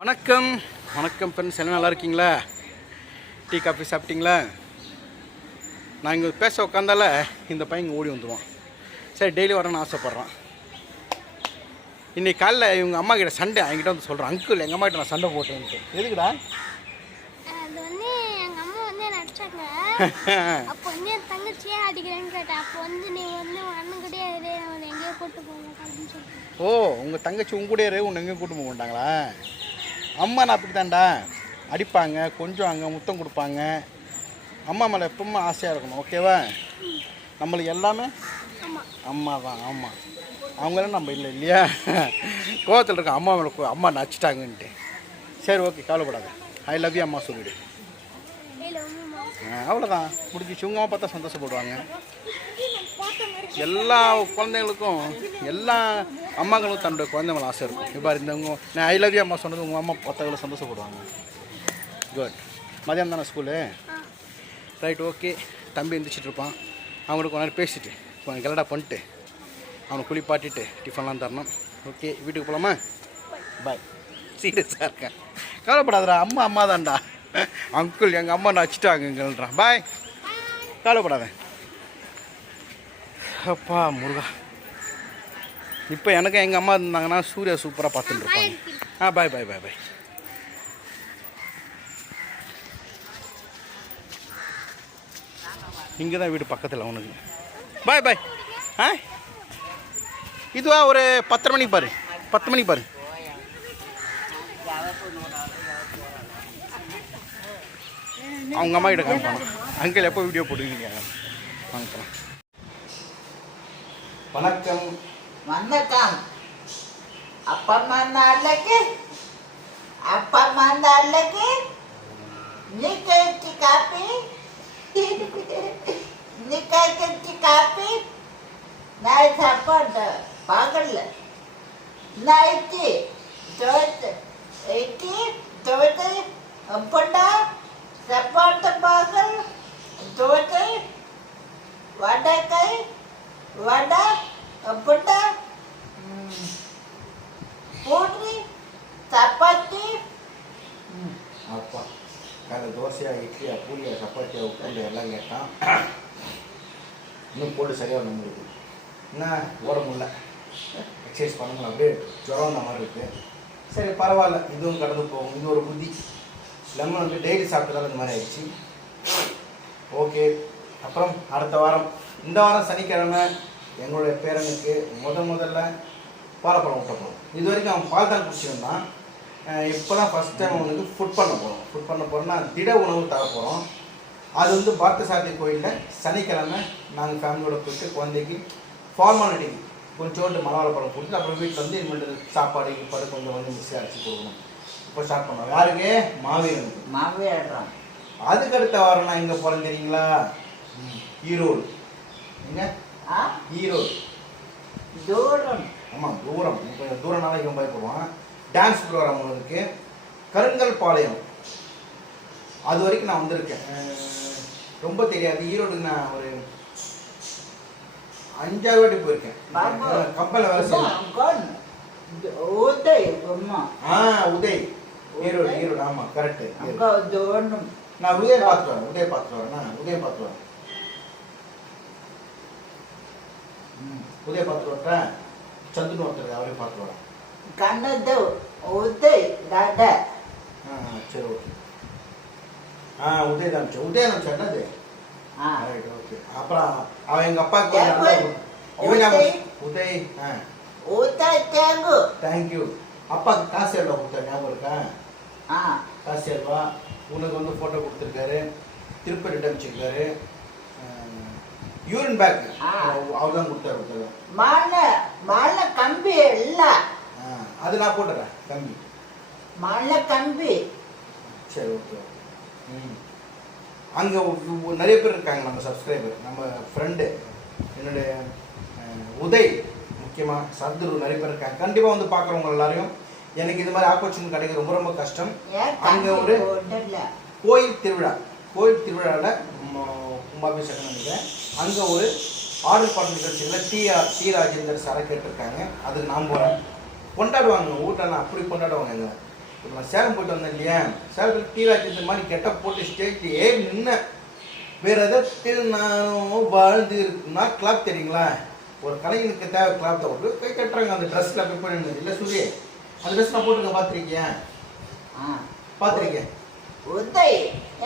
வணக்கம். வணக்கம் ஃப்ரெண்ட்ஸ் எல்லாம் நல்லா இருக்கீங்களா? டீ காஃபி சாப்பிட்டீங்களா? நான் இங்கே பேச உட்காந்தால இந்த பையன் இங்கே ஓடி வந்துடுவான் சரி டெய்லி வரணும்னு ஆசைப்பட்றான். இன்னைக்கு காலைல இவங்க அம்மா கிட்ட சண்டை என்கிட்ட வந்து சொல்கிறேன் அங்கிள் எங்கள் அம்மா கிட்ட நான் சண்டை போட்டேன்ட்டு. எதுக்குடா? அப்போ வந்து என் தங்கச்சியே அடிக்கிறேன்னு கேட்டேன் அப்போ வந்து நீ வந்து எங்கேயோ கூட்டு ஓ உங்கள் தங்கச்சி உங்க கூட இரு உன்னை எங்கேயும் கூட்டு போக மாட்டாங்களா? அம்மா நான் அப்படி தான்டா அடிப்பாங்க கொஞ்சம் அங்கே முத்தம் கொடுப்பாங்க. அம்மா மேலே எப்பவுமே ஆசையாக இருக்கணும் ஓகேவா? நம்மளுக்கு எல்லாமே அம்மா தான் ஆமாம் அவங்களும் நம்ம இல்லை இல்லையா? கோவத்தில் இருக்க அம்மா மேலே அம்மா நச்சுட்டாங்கன்ட்டு. சரி ஓகே கவலைப்படாத. ஐ லவ் யூ அம்மா சொல்லிவிடு அவ்வளோதான் முடிஞ்சிச்சு. உங்க அம்மா பார்த்தா சந்தோஷப்படுவாங்க. எல்லா குழந்தைங்களுக்கும் எல்லா அம்மாங்களுக்கும் தன்னுடைய குழந்தைங்கள ஆசை இருக்கும். இப்போ இந்த உங்கள் நான் ஐ லவ் அம்மா சொன்னது உங்கள் அம்மா பார்த்தவங்களும் சந்தோஷப்படுவாங்க. குட் மதியம் தானே ஸ்கூலு ரைட் ஓகே தம்பி எந்திரிச்சிட்டு இருப்பான். அவங்களுக்கு கொஞ்ச நேரம் பேசிட்டு கொஞ்சம் கலடா பண்ணிட்டு அவனை குளிப்பாட்டிட்டு டிஃபன்லாம் தரணும். ஓகே வீட்டுக்கு போகலாமா பாய் சீரியஸாக இருக்கேன் கவலைப்படாதடா அம்மா அம்மா தான்டா அங்கிள் எங்கள் அம்மா நான் இங்கேன்றான் பாய் கவலைப்படாத. அப்பா முருகா. இப்போ எனக்கு எங்கள் அம்மா இருந்தாங்கன்னா சூர்யா சூப்பராக பார்த்துட்டு இருப்பாங்க. ஆ பாய் பாய் பாய் பாய் இங்கே தான் வீடு பக்கத்தில் அவனுக்கு. பாய் பாய் ஆ? இதுவா ஒரு பத்தரை மணிக்கு பாரு. பத்து மணிக்கு பாரு. அவங்க அம்மா கிட்ட காமிப்பாங்க. அங்கிள் எப்போ வீடியோ போட்டுருக்கீங்க வாங்க வணக்கம். வணக்கம். அப்பம்மா நாளைக்கு அப்பம்மா நாளைக்கு நீ கழிச்சு காப்பி? நீ கழிச்சு காப்பி? நான் சாப்பாடு பகல்ல. நைட்டு தோத்து எட்டி தோத்து அப்படா சாப்பாட்டு பகல் தோத்து வடக்கை வடை அப்படா பூரி சப்பாத்தி? அப்பா காலைல தோசையா இட்லியா பூரியா சப்பாத்தியா உப்புண்டு எல்லாம் கேட்டான். இன்னும் போட்டு சரியாக பண்ண முடியுது என்ன ஓட முடியல. எக்ஸசைஸ் பண்ண முடியல அப்படியே ஜுரம் வந்த மாதிரி இருக்கு. சரி பரவாயில்ல இதுவும் கடந்து போகும். இது ஒரு புத்தி லெமன் வந்து டெய்லி சாப்பிட்டதால இந்த மாதிரி ஆயிடுச்சு. ஓகே அப்புறம் அடுத்த வாரம். இந்த வாரம் சனிக்கிழமை எங்களுடைய பேரனுக்கு முத முதல்ல வாழைப்பழம் ஊட்ட போகிறோம் இது வரைக்கும் அவன் பால் தான் குடிச்சிருந்தான் இப்போ தான் ஃபஸ்ட் டைம் அவனுக்கு ஃபுட் பண்ண போகிறோம் ஃபுட் பண்ண போகிறோம்னா திட உணவு தர போகிறோம் அது வந்து பார்த்தசாரதி கோயிலில் சனிக்கிழமை நாங்கள் ஃபேமிலியோட போயிட்டு குழந்தைக்கு ஃபார்மாலிட்டி கொஞ்சோண்டு மலவாழைப்பழம் கொடுத்து அப்புறம் வீட்டில் வந்து இனிமேல் சாப்பாடு கீப்பாடு கொஞ்சம் வந்து மிக்ஸி அரைச்சி கொடுக்கணும். இப்போ ஸ்டார்ட் பண்ணோம். யாருக்கு? மாவீரனுக்கு. மாவியாடுறோம் அதுக்கு அடுத்த வாரம் நான் எங்கே போகிறேன் தெரியுங்களா? ஈரோடு. எங்க? ஆ ஈரோடு தூரம். ஆமாம் தூரம். கொஞ்சம் தூரம்னால இவன் பயப்படுவான். டான்ஸ் ப்ரோக்ராம் ஒன்று இருக்கு. கருங்கல் பாளையம் அது வரைக்கும் நான் வந்திருக்கேன். ரொம்ப தெரியாது. ஈரோடுக்கு நான் ஒரு அஞ்சாறு வாட்டி போயிருக்கேன். பாபு. கப்பலில் வேலை உதய் ஆ உதய் ஈரோடு ஈரோடு ஆமாம் கரெக்டு நான் உதய பார்த்துட்டு வரேன் உதய பார்த்துட்டு வரேன் உதய பார்த்துட்டு வரேன் வரேன் சந்துன்னு ஒருத்தர் அவரே பார்த்துட்டு வரேன். கண்ணது உதய் தாதா ஆ சரி ஓகே. ஆ உதய தான் அனுப்பிச்சேன். உதய அனுப்பிச்சா என்னது? ஆ. ரைட் ஓகே அப்புறம் அவன் யார் நல்ல- இவன் உதய்? ஆ. உதய் தேங்கு. தேங்க்யூ அப்பாவுக்கு காசு எவ்வளோ கொடுத்தா ஞாபகம் இருக்கா? ஆ. காசு எவ்வளோ உனக்கு வந்து ஃபோட்டோ கொடுத்துருக்காரு. திருப்பதி ரிட்டன் வச்சிருக்காரு. Urine bag. அவர் தான் கொடுத்தாரு கொடுத்தாரு. மலை மலை கம்பி இல்ல. அது நான் போட்டுறேன் கம்பி. மலை கம்பி. சரி ஓகே ம். அங்கே நிறைய பேர் இருக்காங்க நம்ம சப்ஸ்கிரைபர் நம்ம ஃப்ரெண்டு என்னுடைய உதய் முக்கியமாக சத்ரு நிறைய பேர் இருக்காங்க. கண்டிப்பாக வந்து பார்க்குறவங்க எல்லாரையும் எனக்கு இது மாதிரி ஆப்பர்ச்சுனிட்டி கிடைக்க ரொம்ப ரொம்ப கஷ்டம். அங்க ஒரு கோயில் திருவிழா. கோயில் திருவிழாவில் கும்பாபிஷேகம் நினைக்கிறேன் அங்கே ஒரு ஆடல் பாடல் நிகழ்ச்சியில் டி ஆர் டி ராஜேந்தர் சாரை கேட்டிருக்காங்க. அதுக்கு நான் போகிறேன் கொண்டாடுவாங்க ஊட்டில் அப்படி கொண்டாடுவாங்க எங்களை இப்போ நான் சேலம் போயிட்டு வந்தேன் இல்லையா? சேலத்தில் டீராஜ் இந்த மாதிரி கெட்ட போட்டு ஸ்டேஜ் ஏறி நின்ன வேற எதத்தில் நானும் வாழ்ந்து இருக்குன்னா கிளாப் தெரியுங்களா? ஒரு கலைஞனுக்கு தேவை கிளாப் தான் ஒரு கை கட்டுறாங்க. அந்த ட்ரெஸ்ல போய் பண்ணி இல்லை சூரிய அந்த ட்ரெஸ் நான் பார்த்துருக்கியா? ஆ. பார்த்துருக்கேன் உதய்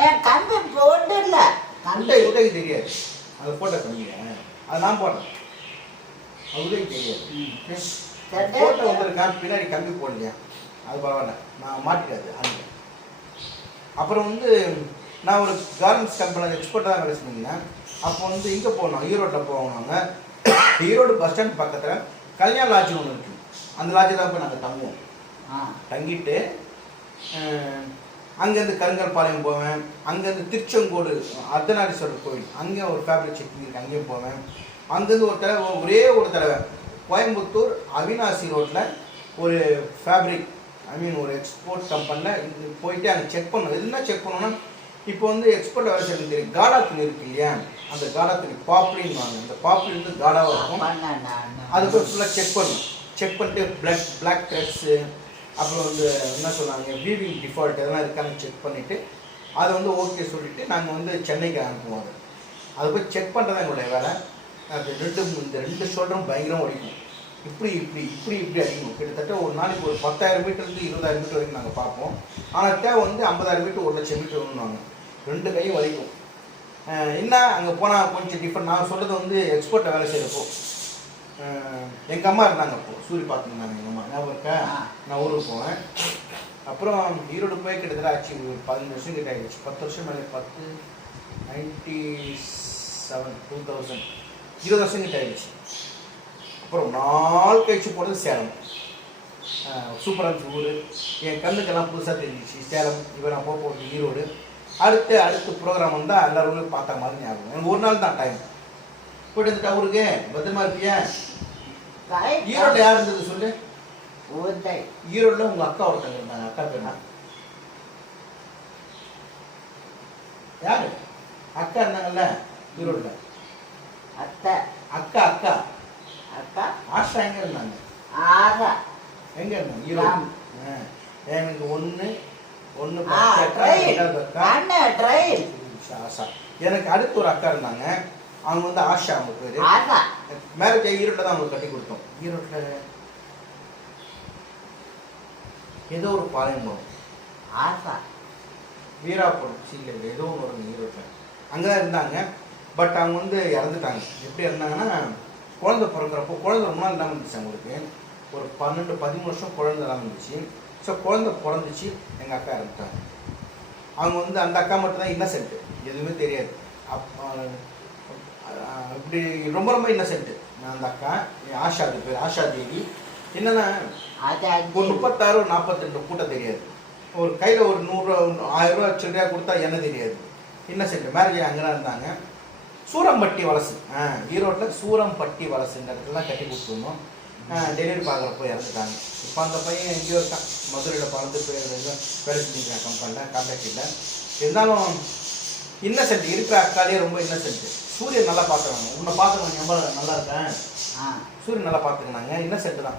என் கம்பி போடல கம்பி உதய் உதவி தெரியாது. அதை போட்ட கம்மிங்க அது நான் போட்டேன் அது உதவி தெரியாது. போட்டோ வந்திருக்கான் பின்னாடி கம்பி போடலையா? அது பரவாயில்ல. நான் மாட்டிக்காது அது அப்புறம் வந்து நான் ஒரு கார்மெண்ட்ஸ் கம்பெனியில் எக்ஸ்போர்ட்டாக தான் வேலை செஞ்சேன் அப்போ வந்து இங்கே போனோம் ஈரோட்டில் போவோம் நாங்கள் ஈரோடு பஸ் ஸ்டாண்ட் பக்கத்தில் கல்யாண லாட்ஜ் ஒன்று இருக்குது அந்த லாட்ஜில் தான் போய் நாங்கள் தங்குவோம். ஆ. தங்கிட்டு அங்கேருந்து கருங்கல்பாளையம் போவேன். அங்கேருந்து திருச்செங்கோடு அர்த்தநாரீஸ்வரர் கோயில் அங்கே ஒரு ஃபேப்ரிக் செக்கிங் இருக்குது அங்கேயும் போவேன். அங்கேருந்து ஒரு தடவை ஒரே ஒரு தடவை கோயம்புத்தூர் அவினாசி ரோட்டில் ஒரு ஃபேப்ரிக் ஐ மீன் ஒரு எக்ஸ்போர்ட் கம்பெனியில் போயிட்டு அங்கே செக் பண்ணணும். எதுனா செக் பண்ணணும்னா இப்போ வந்து எக்ஸ்போர்ட் செய்யறது தெரியும். காடா துணி இருக்கு இல்லையா? அந்த காடா துணி வாங்க அந்த பாப்ளி வந்து காடாவாக இருக்கும். பண்ண நான் அது போய் ஃபுல்லாக செக் பண்ணணும். செக் பண்ணிட்டு பிளாக் பிளாக் த்ரெட்ஸு அப்புறம் வந்து என்ன சொன்னாங்க வீவிங் டிஃபால்ட் இதெல்லாம் இருக்கான்னு செக் பண்ணிவிட்டு அதை வந்து ஓகே சொல்லிவிட்டு நாங்கள் வந்து சென்னைக்கு அனுப்புவோம் அது. அதை போய் செக் பண்ணுறது எங்களுடைய வேலை. அது ரெண்டு இந்த ரெண்டு ஷோல்டரும் பயங்கரம் ஒடிக்கும் இப்படி இப்படி இப்படி இப்படி அடிக்கணும் கிட்டத்தட்ட ஒரு நாளைக்கு ஒரு பத்தாயிரம் மீட்டர்லேருந்து இருபதாயிரம் மீட்டர் வரைக்கும் நாங்கள் பார்ப்போம். ஆனால் தேவை வந்து ஐம்பதாயிரம் மீட்டர் ஒரு லட்சம் மீட்டர் ஒன்றுவாங்க ரெண்டு கையும் வலிக்கும். என்ன அங்கே போனால் கொஞ்சம் டிஃபரெண்ட் நான் சொல்கிறது வந்து எக்ஸ்போர்ட்டை வேலை செய்கிறப்போ எங்கள் அம்மா இருந்தாங்க அப்போ. சூரிய பார்த்துருந்தாங்க எங்கள் அம்மா. ஞாபகம் இருக்கா. நான் ஊருக்கு போவேன். அப்புறம் ஈரோடு போய் கிட்டத்தட்ட ஆச்சு ஒரு பதினஞ்சு வருஷம் கிட்ட ஆயிடுச்சு. பத்து வருஷம் மேலே பத்து நைன்டி செவன் டூ தௌசண்ட் இருபது வருஷம் கிட்ட ஆயிடுச்சு. அப்புறம் நாள் கழிச்சு போனது சேலம். சூப்பராக இருந்துச்சு ஊர். என் கண்ணுக்கெல்லாம் புதுசாக தெரிஞ்சிச்சு. சேலம் இப்போ நான் போக போகிறது ஈரோடு. அடுத்து அடுத்த ப்ரோக்ராம் வந்தால் எல்லாரும் பார்த்த மாதிரி ஞாபகம். எனக்கு ஒரு நாள் தான் டைம் போயிட்டு வந்துட்டா ஊருக்கு? பத்திரமா இருப்பியா? ஈரோட்டில் யார் இருந்தது சொல்லு? ஈரோட்டில் உங்கள் அக்கா ஒருத்தங்க இருந்தாங்க அக்கா பேர்? யாரு? அக்கா இருந்தாங்கல்ல ஈரோட்டில். அத்தை. அக்கா அக்கா. அக்கா. ஆஷா எங்கே இருந்தாங்க? ஆறா எங்கே இருந்தாங்க? ஈரோடு. எனக்கு ஒன்று ஒன்று ட்ரெயின் ட்ரெயின் எனக்கு அடுத்து ஒரு அக்கா இருந்தாங்க. அவங்க வந்து ஆஷா அவங்க பேர். மேரேஜ் ஈரோட்டில் தான் அவங்களுக்கு கட்டி கொடுத்தோம். ஈரோட்டில்? ஏதோ ஒரு பாளையம் போகணும் ஆறா வீராப்புரம் சீல ஏதோ ஒன்று வரும் ஈரோட்டில். அங்கே தான் இருந்தாங்க. பட் அவங்க வந்து இறந்துட்டாங்க. எப்படி இருந்தாங்கன்னா குழந்தை பிறக்கிறப்போ குழந்தை ரொம்ப நாள் இல்லாமல் இருந்துச்சு அவங்களுக்கு. ஒரு பன்னெண்டு பதிமூணு வருஷம் குழந்தை இல்லாமல் இருந்துச்சு. ஸோ குழந்தை பிறந்துச்சு. எங்கள் அக்கா இறந்துட்டாங்க. அவங்க வந்து அந்த அக்கா மட்டும் தான் இன்னசென்ட்டு எதுவுமே தெரியாது. அப் ஆஹ் இப்படி ரொம்ப ரொம்ப இன்னசென்ட்டு நான் அந்த அக்கா ஆஷா பேர் ஆஷா தேவி. என்னன்னா ஒரு முப்பத்தாறு நாற்பத்தி ரெண்டு கூட்டம் தெரியாது. ஒரு கையில் ஒரு நூறுரூவா ஆயிரம் ரூபா சில்லறையாக கொடுத்தா என்ன தெரியாது. இன்னசென்ட் மேரேஜ் அங்கே இருந்தாங்க. சூரம்பட்டி வலசு. ஆ ஈரோட்டில் சூரம்பட்டி வலசுன்ற இடத்துல கட்டி கொடுத்துருந்தோம். டெலிவரி பார்க்குறப்போ இறந்துட்டாங்க. இப்போ அந்த பையன் எங்கேயோ இருக்கான். மதுரையில் பறந்து போய் வேலை செஞ்சுருக்கான் கம்பெனியில் கான்டாக்ட் இல்லை. இருந்தாலும் இன்னசென்ட் இருக்கிற அக்காலே ரொம்ப இன்னசென்ட் சூரியன் நல்லா பார்க்குறாங்க உன்னை பார்க்குறவங்க ரொம்ப நல்லா இருக்கேன். ஆ. சூரியன் நல்லா பார்த்துக்கினாங்க இன்னசென்ட் தான்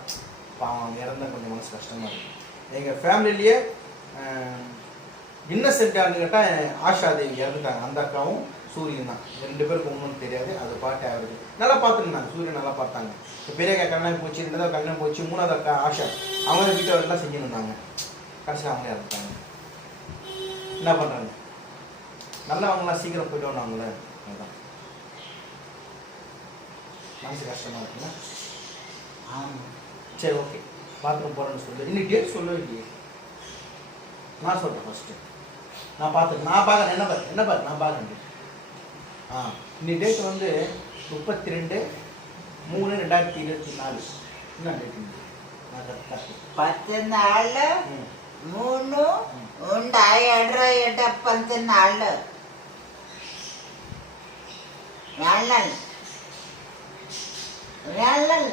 பாவம் அவங்க இறந்தா கொஞ்சம் மனசு கஷ்டமாக இருக்கும் எங்கள் ஃபேமிலிலேயே இன்னசென்ட் யாருன்னு கேட்டால் ஆஷா தேவி இறந்துட்டாங்க. அந்த அக்காவும் சூரியன் தான். ரெண்டு பேருக்கு ஒன்றும் தெரியாது. அது பாட்டு ஆகுது. நல்லா பார்த்துருந்தாங்க சூரியன் நல்லா பார்த்தாங்க. இப்போ பெரிய அக்கா கல்யாணம் போச்சு ரெண்டாவது கல்யாணம் போச்சு மூணாவது அக்கா ஆஷா. அவங்க வீட்டை எல்லாம் செஞ்சுன்னு இருந்தாங்க. கடைசியில் அவங்களே இறந்துட்டாங்க. என்ன பண்ணுறாங்க நல்லா அவங்களாம் சீக்கிரம் போயிட்டு வந்தாங்களே அதுதான் மனசு கஷ்டமாக இருக்குல்ல ஆமாம் சரி ஓகே பாத்ரூம் போகிறேன்னு சொல்லு இன்னைக்கு டேட் சொல்லவே இல்லையே. நான் சொல்கிறேன் ஃபஸ்ட்டு நான் பார்த்துக்கேன் நான் பார்க்குறேன். என்ன பார்க்குறேன் என்ன பார்த்து நான் பார்க்குறேன் ஆ. இன்னைக்கு டேட் வந்து முப்பத்தி ரெண்டு மூணு ரெண்டாயிரத்தி இருபத்தி நாலு என்ன டேட் பத்து நாள் மூணு உண்டா எட்ரோ எட்ட பத்து நாள். நல்ல வெள்ளல்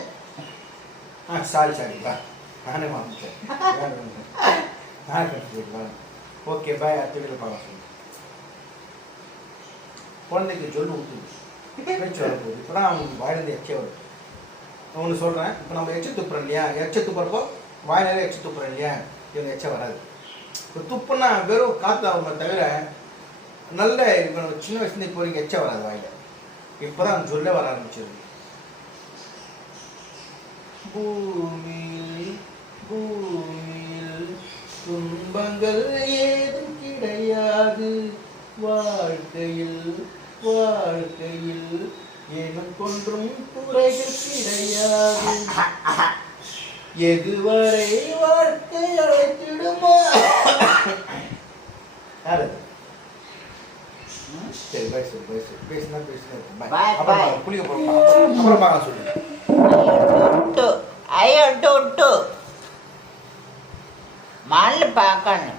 ஆ சாரி சாரி பா. நானே வாங்கிட்டேன் நான் ஓகே பாய் அடுத்த வீடியோ பார்க்கலாம் சொல்லு. குழந்தைக்கு சொல்லு ஊற்றுது பேச்சு வரப்போகுது. இப்போ தான் அவங்களுக்கு வாயிலிருந்து எச்சே வருது. ஒன்று சொல்கிறேன் இப்போ நம்ம எச்ச துப்புறோம் இல்லையா? எச்ச துப்புறப்போ வாயிலால எச்ச துப்புறோம் இல்லையா? இவங்க எச்ச வராது. இப்போ துப்புனா வெறும் காற்று ஆகுமே தவிர நல்ல இப்போ நம்ம சின்ன வயசுலேருந்து இப்போ வரைக்கும் எச்ச வராது வாயில. இப்போ தான் சொல்ல வர ஆரம்பிச்சிருக்கு பூமியில் பூமியில் துன்பங்கள் ஏதும் கிடையாது. வாழ்க்கையில் வாழ்க்கையில் ஏனும் கொன்றும் குறைகள் கிடையாது. எதுவரை வாழ்க்கை அழைத்திடுமோ? சரி பை சொல்லு பை சொல்லு பேசினா பேசினா. பாய் அப்புறம். குளிக்க போகிறோம் அப்புறம் சொல்லு உண்டு ஐயோ உண்டு உண்டு மழை பார்க்கணும்